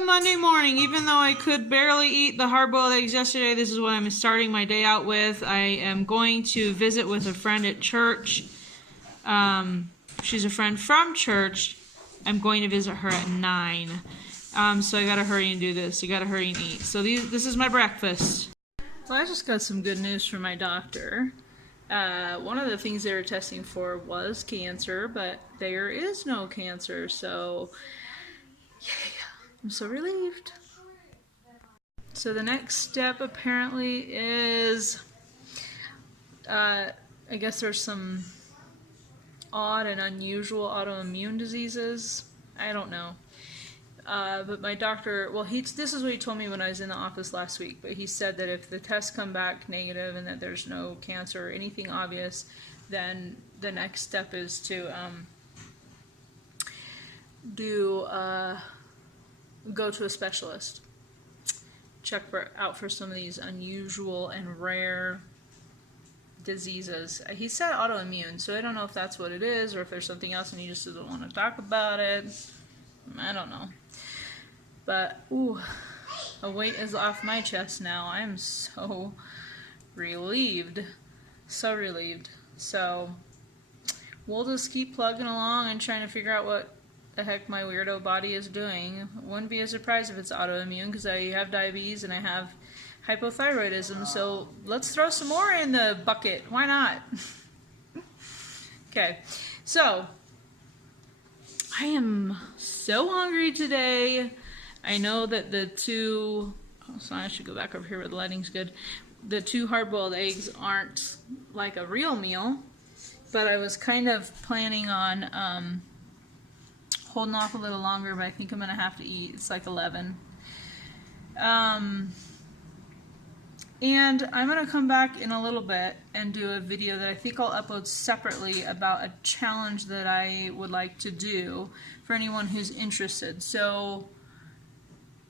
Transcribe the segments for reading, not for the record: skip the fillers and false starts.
Good Monday morning. Even though I could barely eat the hard-boiled eggs yesterday, this is what I'm starting my day out with. I am going to visit with a friend at church. She's a friend from church. I'm going to visit her at 9. So I gotta hurry and do this. You gotta hurry and eat. So this is my breakfast. Well, I just got some good news from my doctor. One of the things they were testing for was cancer, but there is no cancer, so yay. I'm so relieved. So the next step apparently is, I guess there's some odd and unusual autoimmune diseases. I don't know. But my doctor, well, this is what he told me when I was in the office last week, but he said that if the tests come back negative and that there's no cancer or anything obvious, then the next step is to go to a specialist. Check out for some of these unusual and rare diseases. He said autoimmune, so I don't know if that's what it is or if there's something else and he just doesn't want to talk about it. I don't know. But, ooh, a weight is off my chest now. I am so relieved. So relieved. So, we'll just keep plugging along and trying to figure out what the heck my weirdo body is doing. Wouldn't be a surprise if it's autoimmune because I have diabetes and I have hypothyroidism. So, let's throw some more in the bucket. Why not? Okay. So, I am so hungry today. I know that the two, so I should go back over here where the lighting's good. The 2 hard-boiled eggs aren't like a real meal, but I was kind of planning on holding off a little longer, but I think I'm going to have to eat. It's like 11. And I'm going to come back in a little bit and do a video that I think I'll upload separately about a challenge that I would like to do for anyone who's interested. So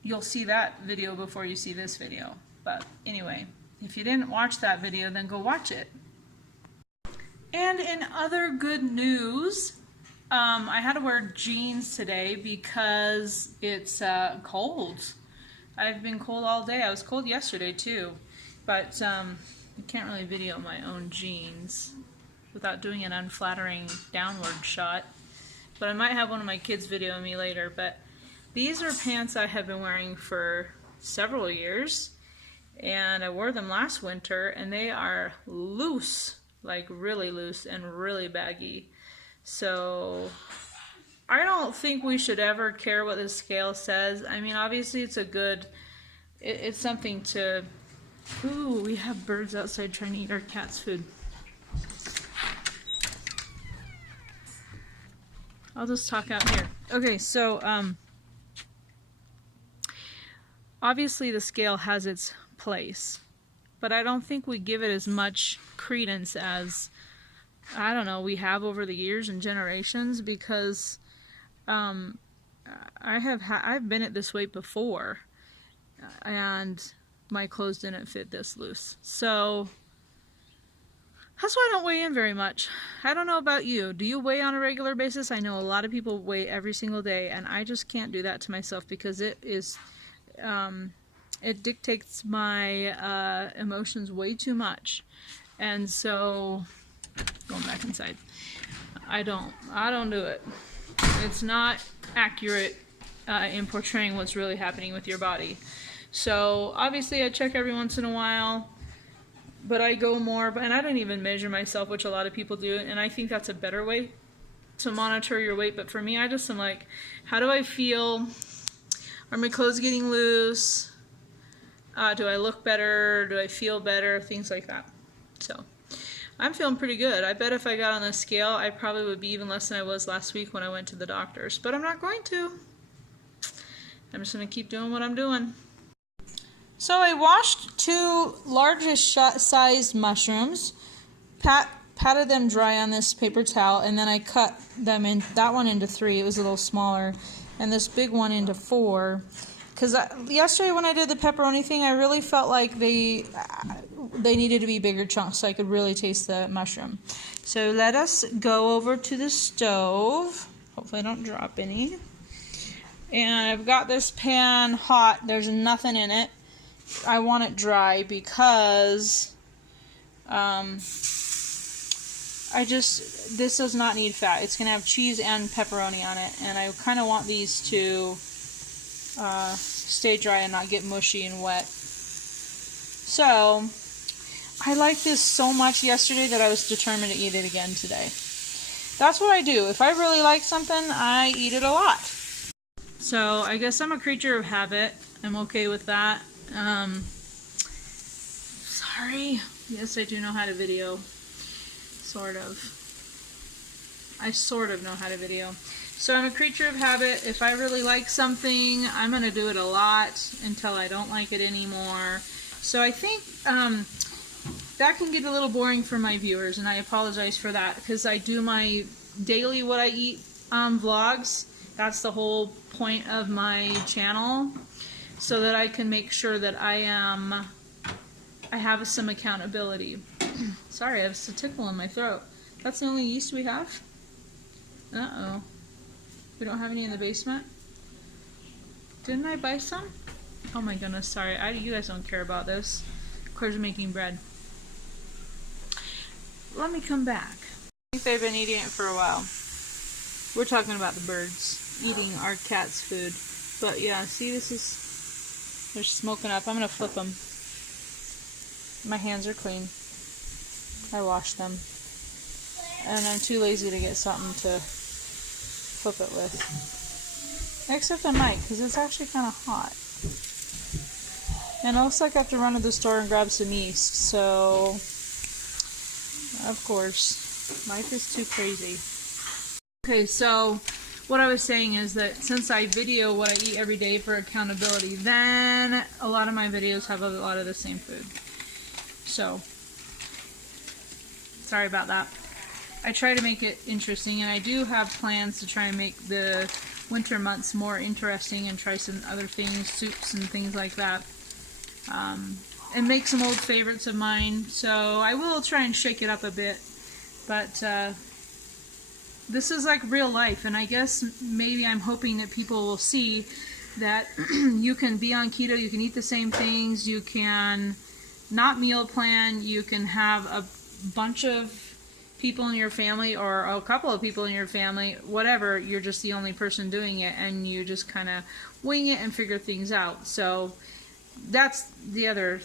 you'll see that video before you see this video. But anyway, if you didn't watch that video, then go watch it. And in other good news, I had to wear jeans today because it's cold. I've been cold all day. I was cold yesterday too. But I can't really video my own jeans without doing an unflattering downward shot. But I might have one of my kids video me later. But these are pants I have been wearing for several years. And I wore them last winter and they are loose, like really loose and really baggy. So I don't think we should ever care what the scale says. I mean, obviously it's it's something to... Ooh, we have birds outside trying to eat our cat's food. I'll just talk out here. Okay, so obviously the scale has its place, but I don't think we give it as much credence as, I don't know, we have over the years and generations, because I've been at this weight before, and my clothes didn't fit this loose. So that's why I don't weigh in very much. I don't know about you. Do you weigh on a regular basis? I know a lot of people weigh every single day, and I just can't do that to myself because it dictates my emotions way too much. And so, going back inside, I don't do it. It's not accurate in portraying what's really happening with your body. So obviously I check every once in a while, but I go more, and I don't even measure myself, which a lot of people do, and I think that's a better way to monitor your weight. But for me, I just am like, how do I feel? Are my clothes getting loose? Do I look better? Do I feel better? Things like that. So I'm feeling pretty good. I bet if I got on the scale, I probably would be even less than I was last week when I went to the doctor's, but I'm not going to. I'm just going to keep doing what I'm doing. So I washed 2 largest sized mushrooms, patted them dry on this paper towel, and then I cut them in, that one into 3, it was a little smaller, and this big one into 4. Because yesterday when I did the pepperoni thing, I really felt like they needed to be bigger chunks so I could really taste the mushroom. So let us go over to the stove. Hopefully I don't drop any. And I've got this pan hot. There's nothing in it. I want it dry because this does not need fat. It's going to have cheese and pepperoni on it, and I kind of want these to stay dry and not get mushy and wet. So, I liked this so much yesterday that I was determined to eat it again today. That's what I do. If I really like something, I eat it a lot. So, I guess I'm a creature of habit. I'm okay with that. Sorry. Yes, I do know how to video. Sort of. I sort of know how to video. So I'm a creature of habit. If I really like something, I'm going to do it a lot until I don't like it anymore. So I think that can get a little boring for my viewers, and I apologize for that, because I do my daily what I eat vlogs. That's the whole point of my channel, so that I can make sure that I have some accountability. Sorry, I have a tickle in my throat. That's the only yeast we have? Uh-oh. We don't have any in the basement? Didn't I buy some? Oh my goodness, sorry. You guys don't care about this. Claire's making bread. Let me come back. I think they've been eating it for a while. We're talking about the birds eating our cat's food. But yeah, see, they're smoking up. I'm going to flip them. My hands are clean. I washed them. And I'm too lazy to get something to flip it with. Except I might, because it's actually kind of hot. And it looks like I have to run to the store and grab some yeast, so of course, life is too crazy. Okay, so what I was saying is that since I video what I eat every day for accountability, then a lot of my videos have a lot of the same food. So, sorry about that. I try to make it interesting, and I do have plans to try and make the winter months more interesting and try some other things, soups and things like that. And make some old favorites of mine. So I will try and shake it up a bit. But this is like real life, and I guess maybe I'm hoping that people will see that you can be on keto, you can eat the same things, you can not meal plan, you can have a bunch of people in your family or a couple of people in your family, whatever, you're just the only person doing it, and you just kind of wing it and figure things out. So that's the other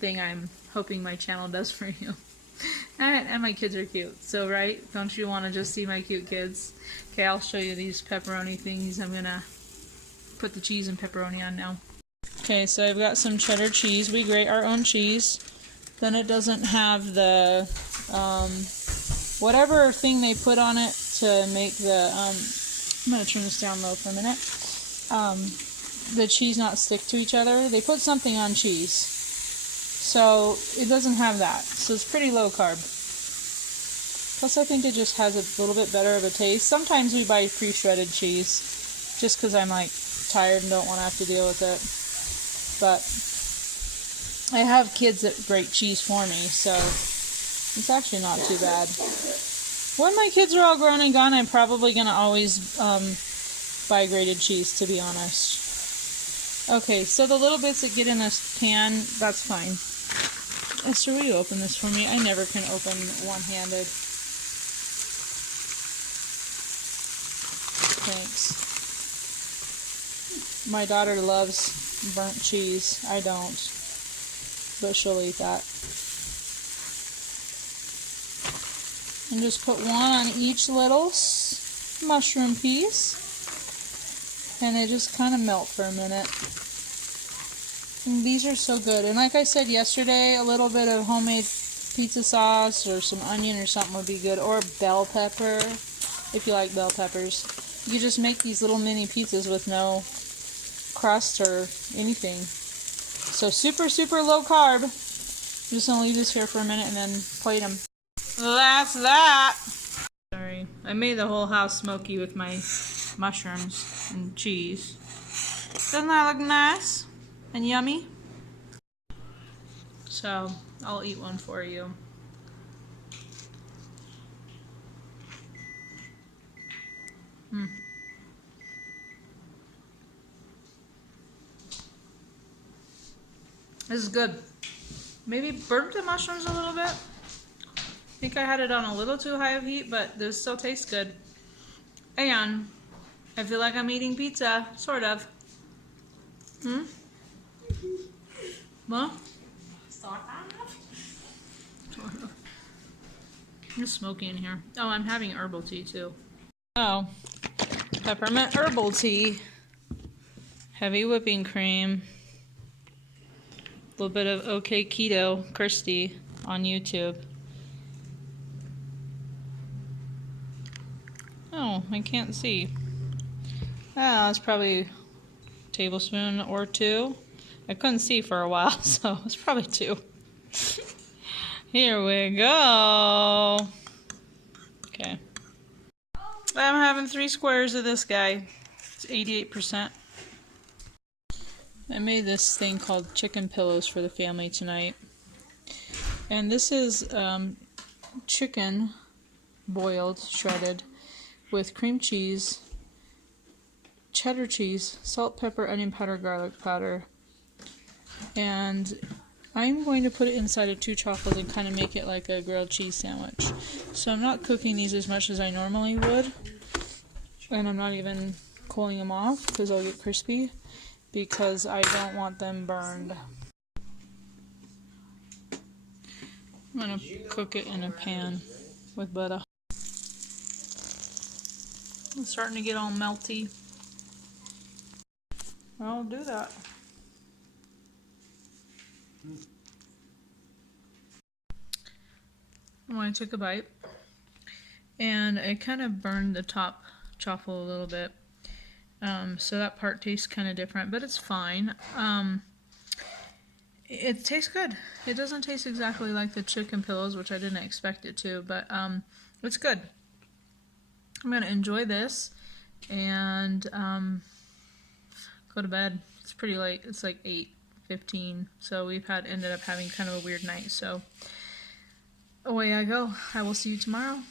thing I'm hoping my channel does for you. And my kids are cute, so right? Don't you want to just see my cute kids? Okay, I'll show you these pepperoni things. I'm gonna put the cheese and pepperoni on now. Okay, so I've got some cheddar cheese. We grate our own cheese. Then it doesn't have the whatever thing they put on it to make the I'm gonna turn this down low for a minute. The cheese not stick to each other. They put something on cheese, so it doesn't have that. So it's pretty low carb. Plus, I think it just has a little bit better of a taste. Sometimes we buy pre-shredded cheese, just because I'm like tired and don't want to have to deal with it. But I have kids that grate cheese for me, so it's actually not too bad. When my kids are all grown and gone, I'm probably going to always buy grated cheese, to be honest. Okay, so the little bits that get in this pan, that's fine. Esther, will you open this for me? I never can open one-handed. Thanks. My daughter loves burnt cheese. I don't. But she'll eat that. And just put one on each little mushroom piece. And they just kind of melt for a minute. And these are so good. And like I said yesterday, a little bit of homemade pizza sauce or some onion or something would be good. Or bell pepper, if you like bell peppers. You just make these little mini pizzas with no crust or anything. So super, super low carb. I'm just going to leave this here for a minute and then plate them. That's that. Sorry. I made the whole house smoky with my mushrooms and cheese. Doesn't that look nice and yummy? So, I'll eat one for you. This is good. Maybe burnt the mushrooms a little bit. I think I had it on a little too high of heat, but this still tastes good. And I feel like I'm eating pizza, sort of. Hmm? What? Sort of. Sort of. It's smoky in here. Oh, I'm having herbal tea too. Oh, peppermint herbal tea. Heavy whipping cream. A little bit of OK Keto, Kirsty on YouTube. Oh, I can't see. Ah, it's probably a tablespoon or two. I couldn't see for a while, so it's probably 2. Here we go. Okay. I'm having 3 squares of this guy. It's 88%. I made this thing called chicken pillows for the family tonight. And this is chicken boiled, shredded, with cream cheese, cheddar cheese, salt, pepper, onion powder, garlic powder. And I'm going to put it inside of 2 chocolates and kind of make it like a grilled cheese sandwich. So I'm not cooking these as much as I normally would. And I'm not even cooling them off because they'll get crispy, because I don't want them burned. I'm going to cook it in a pan with butter. It's starting to get all melty. I'll do that. I took a bite, and it kind of burned the top chaffle a little bit. So that part tastes kind of different, but it's fine. It tastes good. It doesn't taste exactly like the chicken pillows, which I didn't expect it to, but it's good. I'm going to enjoy this and go to bed. It's pretty late. It's like 8:15, so we've ended up having kind of a weird night, so away I go. I will see you tomorrow.